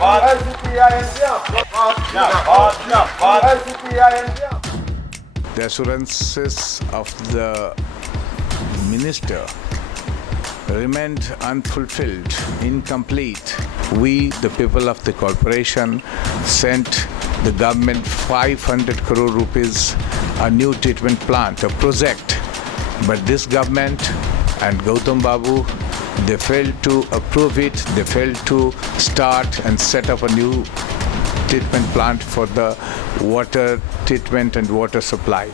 The assurances of the minister remained unfulfilled, incomplete. We, the people of the corporation, sent the government 500 crore rupees, a new treatment plant, a project. But this government and Gautam Babu, they failed to approve it, they failed to start and set up a new treatment plant for the water treatment and water supply.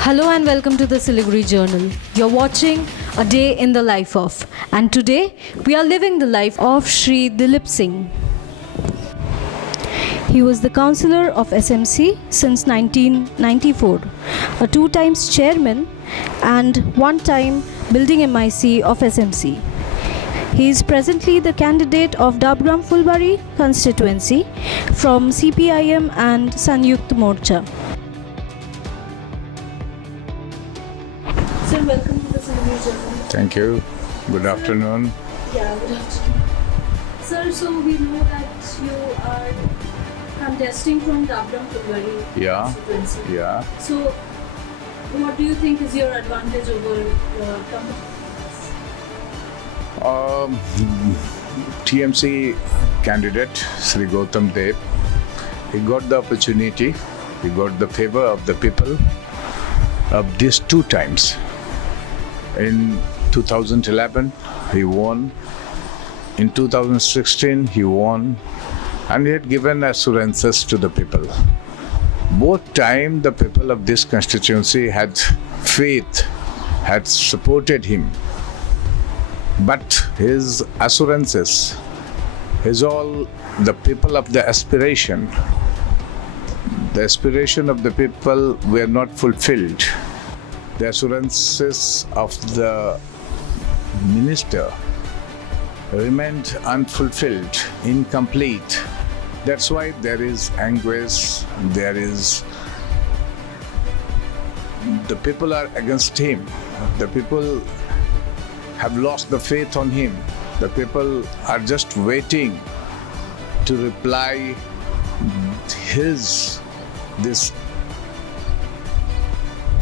Hello and welcome to the Siliguri Journal. You're watching a day in the life of, and today we are living the life of Shri Dilip Singh. He was the councillor of SMC since 1994, a 2 times chairman and 1 time building MIC of SMC. He is presently the candidate of Dabgram Fulbari constituency from CPIM and Sanyukt Morcha. Sir, welcome to the Siliguri Journal. Thank you. Good afternoon. Yeah, good afternoon. Sir, so we know that you are contesting from Dabram Fulbari constituency. Yeah. So, what do you think is your advantage over TMC candidate Sri Gautam Dev, he got the opportunity, he got the favor of the people of these 2 times. In 2011, he won. In 2016, he won. And he had given assurances to the people. Both times, the people of this constituency had faith, had supported him. But his assurances, is all the people of the aspiration. The aspiration of the people were not fulfilled. The assurances of the minister remained unfulfilled, incomplete. That's why there is anguish, the people are against him. The people have lost the faith on him. The people are just waiting to reply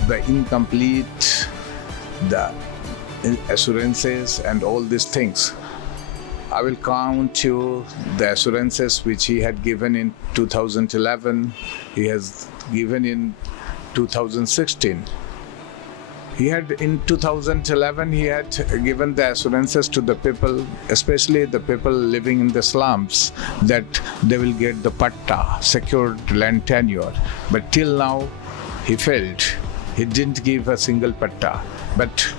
the incomplete, the assurances and all these things. I will count you the assurances which he had given in 2011, he has given in 2016. In 2011, he had given the assurances to the people, especially the people living in the slums, that they will get the patta, secured land tenure. But till now, he failed. He didn't give a single patta. But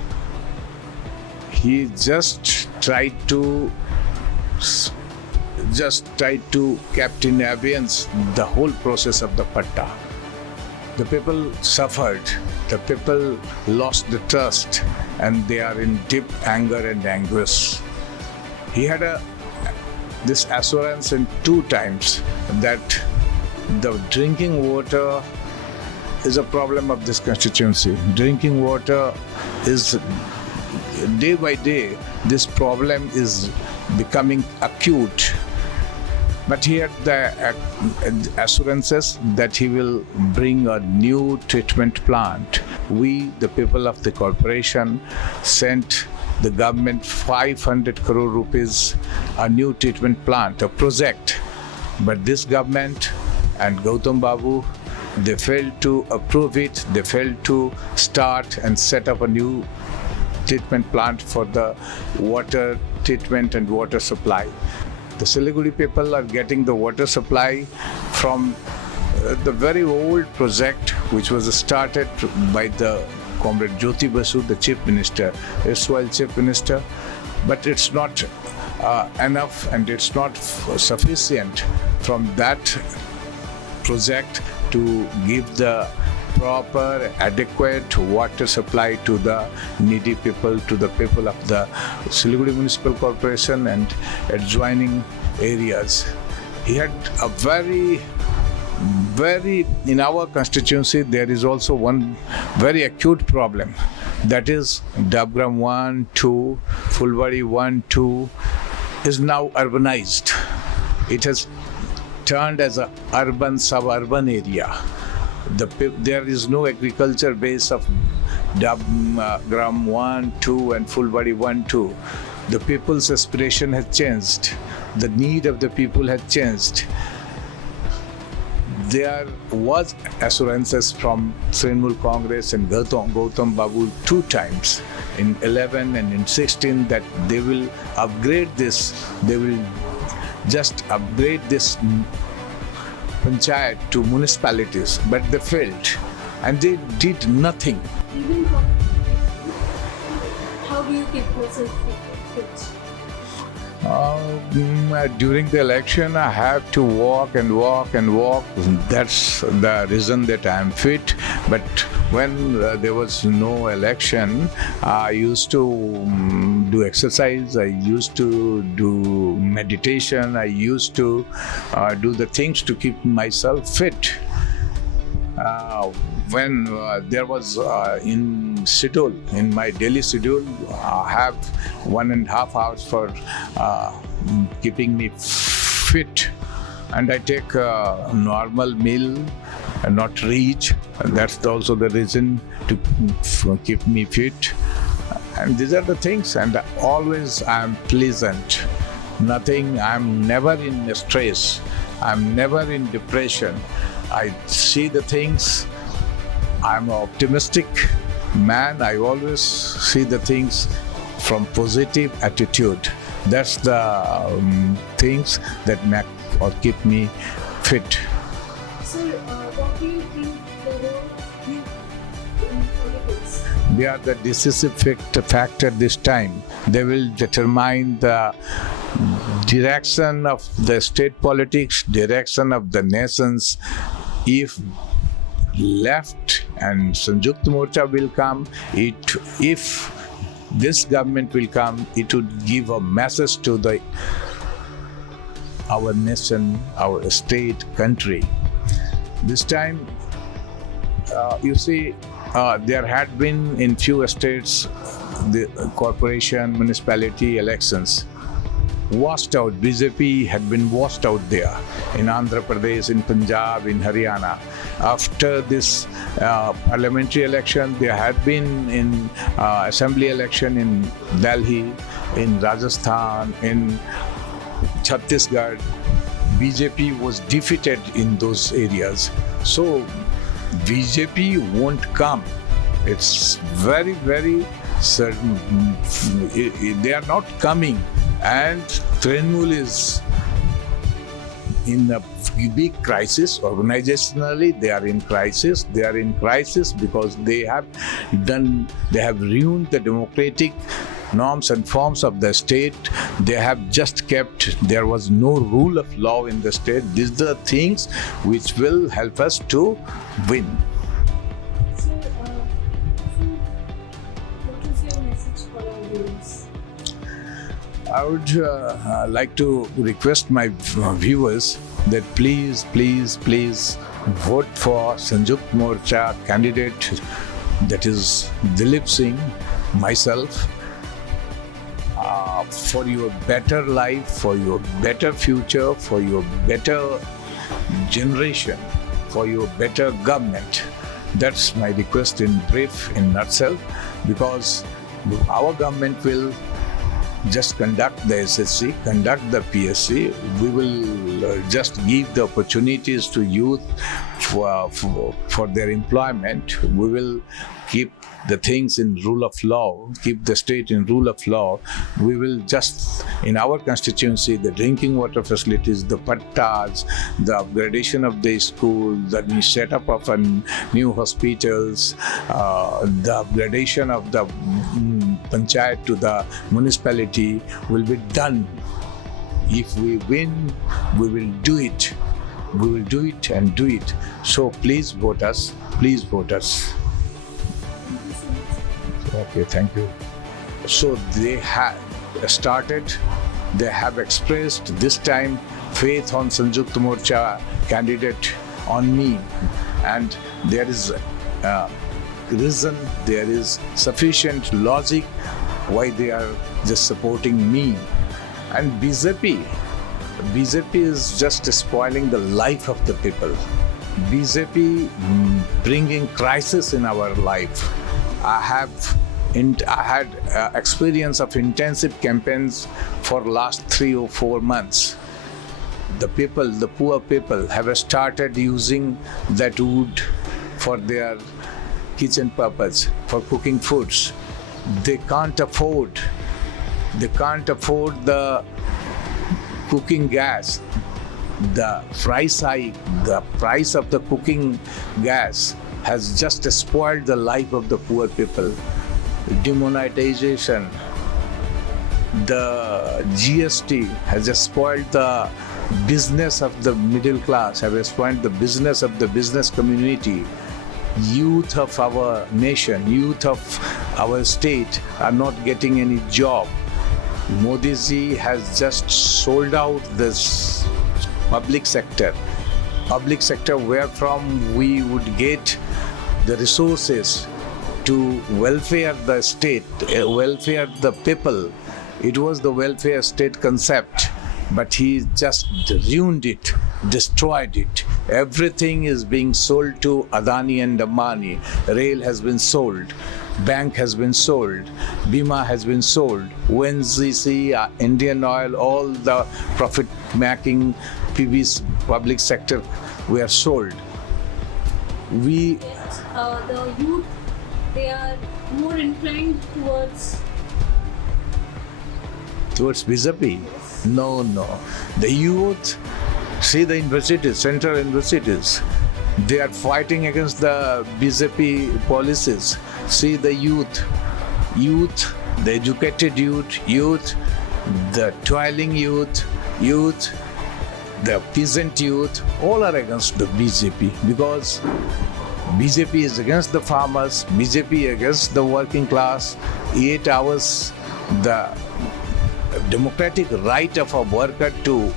he just tried to kept in abeyance the whole process of the patta. The people suffered, the people lost the trust, and they are in deep anger and anguish. He had this assurance in 2 times that the drinking water is a problem of this constituency. Drinking water is, day by day, this problem is becoming acute. But he had the assurances that he will bring a new treatment plant. We, the people of the corporation, sent the government 500 crore rupees, a new treatment plant, a project. But this government and Gautam Babu, they failed to approve it, they failed to start and set up a new treatment plant for the water treatment and water supply. The Siliguri people are getting the water supply from the very old project which was started by the Comrade Jyoti Basu, the Chief Minister, erstwhile Chief Minister, but it's not enough and it's not sufficient from that project to give the proper, adequate water supply to the needy people, to the people of the Siliguri Municipal Corporation and adjoining areas. He had a very, in our constituency, there is also one very acute problem. That is, Dabgram 1, 2, Fulbari 1, 2 is now urbanized. It has turned as a urban, suburban area. There is no agriculture base of Dabgram 1, 2 and Fulbari 1, 2. The people's aspiration has changed. The need of the people has changed. There was assurances from Trinamool Congress and Gautam Babu 2 times, in 11 and in 16, that they will upgrade this. They will just upgrade this panchayat to municipalities, but they failed and they did nothing. Even how do you keep yourself fit? During the election, I have to walk and walk and walk. That's the reason that I am fit. But when there was no election, I used to do exercise. I used to do meditation. I used to do the things to keep myself fit. When there was in my daily schedule, I have 1.5 hours for keeping me fit, and I take a normal meal, not rich. That's also the reason to keep me fit. And these are the things, and always I'm pleasant. I'm never in stress. I'm never in depression. I see the things. I'm an optimistic man. I always see the things from positive attitude. That's the things that make or keep me fit. Sir, what do you think the role of youth in politics? They are the decisive factor this time. They will determine the direction of the state politics, direction of the nations. If left and Sanjukta Morcha will come, if this government will come, it would give a message to our nation, our state, country. This time, you see, there had been in few states the corporation, municipality elections. Washed out. BJP had been washed out there in Andhra Pradesh, in Punjab, in Haryana. After this parliamentary election, there had been in assembly election in Delhi, in Rajasthan, in Chhattisgarh. BJP was defeated in those areas. So BJP won't come. It's very, very certain. They are not coming. And Trinamool is in a big crisis. Organizationally, they are in crisis. They are in crisis because they have ruined the democratic norms and forms of the state. They have just kept, there was no rule of law in the state. These are the things which will help us to win. Sir, what is your message for our viewers? I would like to request my viewers that please vote for Sanjukta Morcha candidate, that is Dilip Singh, myself, for your better life, for your better future, for your better generation, for your better government. That's my request in brief, in nutshell, because our government will just conduct the SSC, conduct the PSC. We will just give the opportunities to youth for their employment. We will keep the things in rule of law, keep the state in rule of law. We will just, in our constituency, the drinking water facilities, the pattas, the upgradation of the school, the new setup of new hospitals, the upgradation of the panchayat to the municipality will be done If we win, we will do it. We will do it and do it. So please vote us. Please vote us. Okay, thank you. So they have started, they have expressed this time faith on Sanjukta Morcha candidate on me, and there is reason, there is sufficient logic why they are just supporting me. And BJP is just spoiling the life of the people. BJP bringing crisis in our life. I had experience of intensive campaigns for last 3 or 4 months. The people, the poor people, have started using that wood for their kitchen purpose, for cooking foods. They can't afford the cooking gas. The price hike, the price of the cooking gas has just spoiled the life of the poor people. Demonetization, the GST has just spoiled the business of the middle class, has spoiled the business of the business community. Youth of our nation, youth of our state are not getting any job. Modi ji has just sold out this public sector where from we would get the resources to welfare the state, welfare the people. It was the welfare state concept, but he just ruined it, destroyed it. Everything is being sold to Adani and Ambani. Rail has been sold, bank has been sold, Bima has been sold, ONGC, Indian Oil, all the profit-making PBs, public sector, were sold. The youth, they are more inclined towards BJP? No. The youth, see the universities, central universities, they are fighting against the BJP policies. See the youth, the educated youth, the toiling youth, the peasant youth, all are against the BJP because BJP is against the farmers, BJP against the working class. 8 hours, the democratic right of a worker to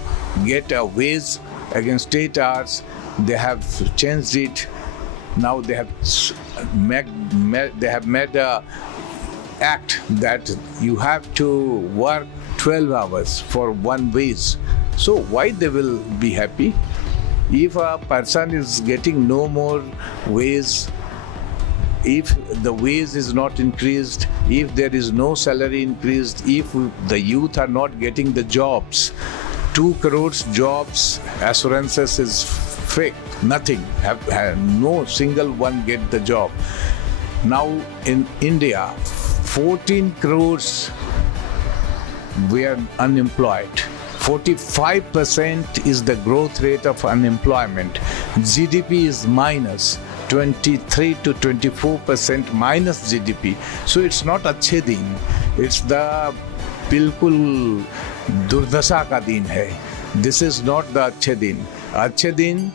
get a wage against 8 hours, they have changed it. Now they have made a act that you have to work 12 hours for one wage. So why they will be happy? If a person is getting no more wage, if the wage is not increased, if there is no salary increased, if the youth are not getting the jobs, 2 crores jobs assurances is fake, nothing, no single one get the job. Now in India, 14 crores were unemployed. 45% is the growth rate of unemployment. GDP is minus 23 to 24% minus GDP. So it's not अच्छे दिन, it's the बिल्कुल दुर्दशा का दिन है. This is not the अच्छे दिन. अच्छे दिन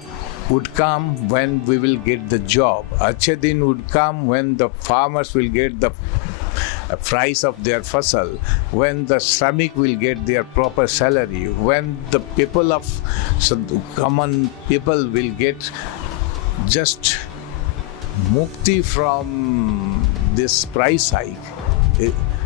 would come when we will get the job. अच्छे दिन would come when the farmers will get the price of their fasal, when the Shramik will get their proper salary, when the people of common people will get just mukti from this price hike.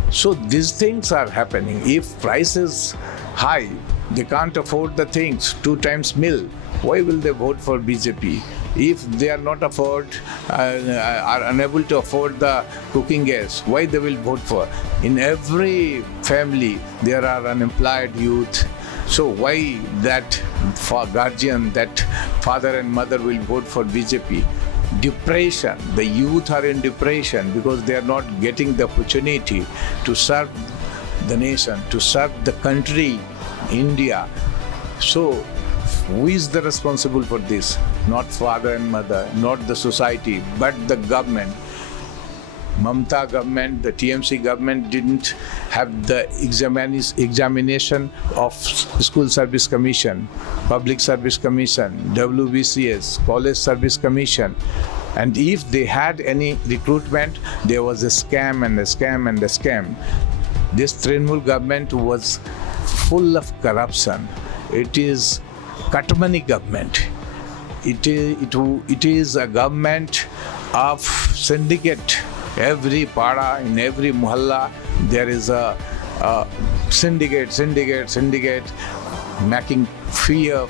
So these things are happening. If price is high, they can't afford the things, 2 times meal. Why will they vote for BJP? If they are not are unable to afford the cooking gas, why they will vote for? In every family, there are unemployed youth. So why that for guardian, that father and mother will vote for BJP? Depression. The youth are in depression because they are not getting the opportunity to serve the nation, to serve the country, India. So who is the responsible for this? Not father and mother, not the society, but the government. Mamata government, the TMC government didn't have the examination of School Service Commission, Public Service Commission, WBCS, College Service Commission. And if they had any recruitment, there was a scam and a scam and a scam. This Trinamool government was full of corruption. It is cut money government. It is a government of syndicate. Every pada, in every mohalla, there is a syndicate, making fear,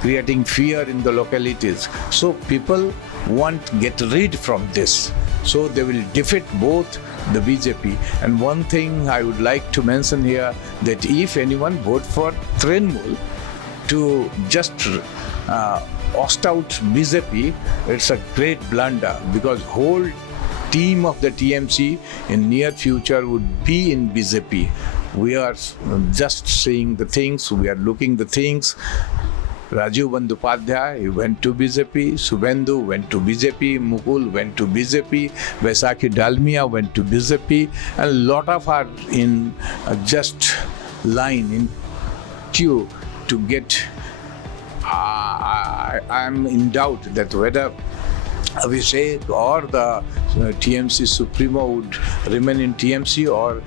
creating fear in the localities. So people want to get rid from this. So they will defeat both the BJP. And one thing I would like to mention here, that if anyone vote for Trinamool to just oust out BJP, it's a great blunder, because whole team of the TMC in near future would be in BJP. We are just seeing the things, we are looking the things. Rajiv Bandyopadhyay, he went to BJP, Subhendu went to BJP, Mukul went to BJP, Vaisakhi Dalmia went to BJP, and a lot of are in just line, in queue to get. I am in doubt that whether Abhishek or the TMC Supremo would remain in TMC, or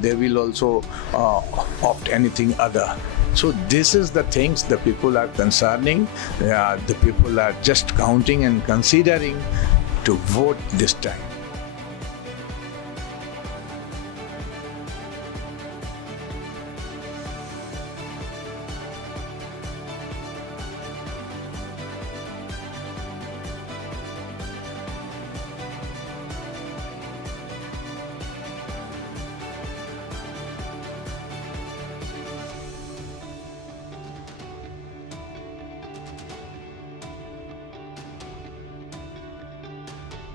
they will also opt anything other. So this is the things the people are concerning. The people are just counting and considering to vote this time.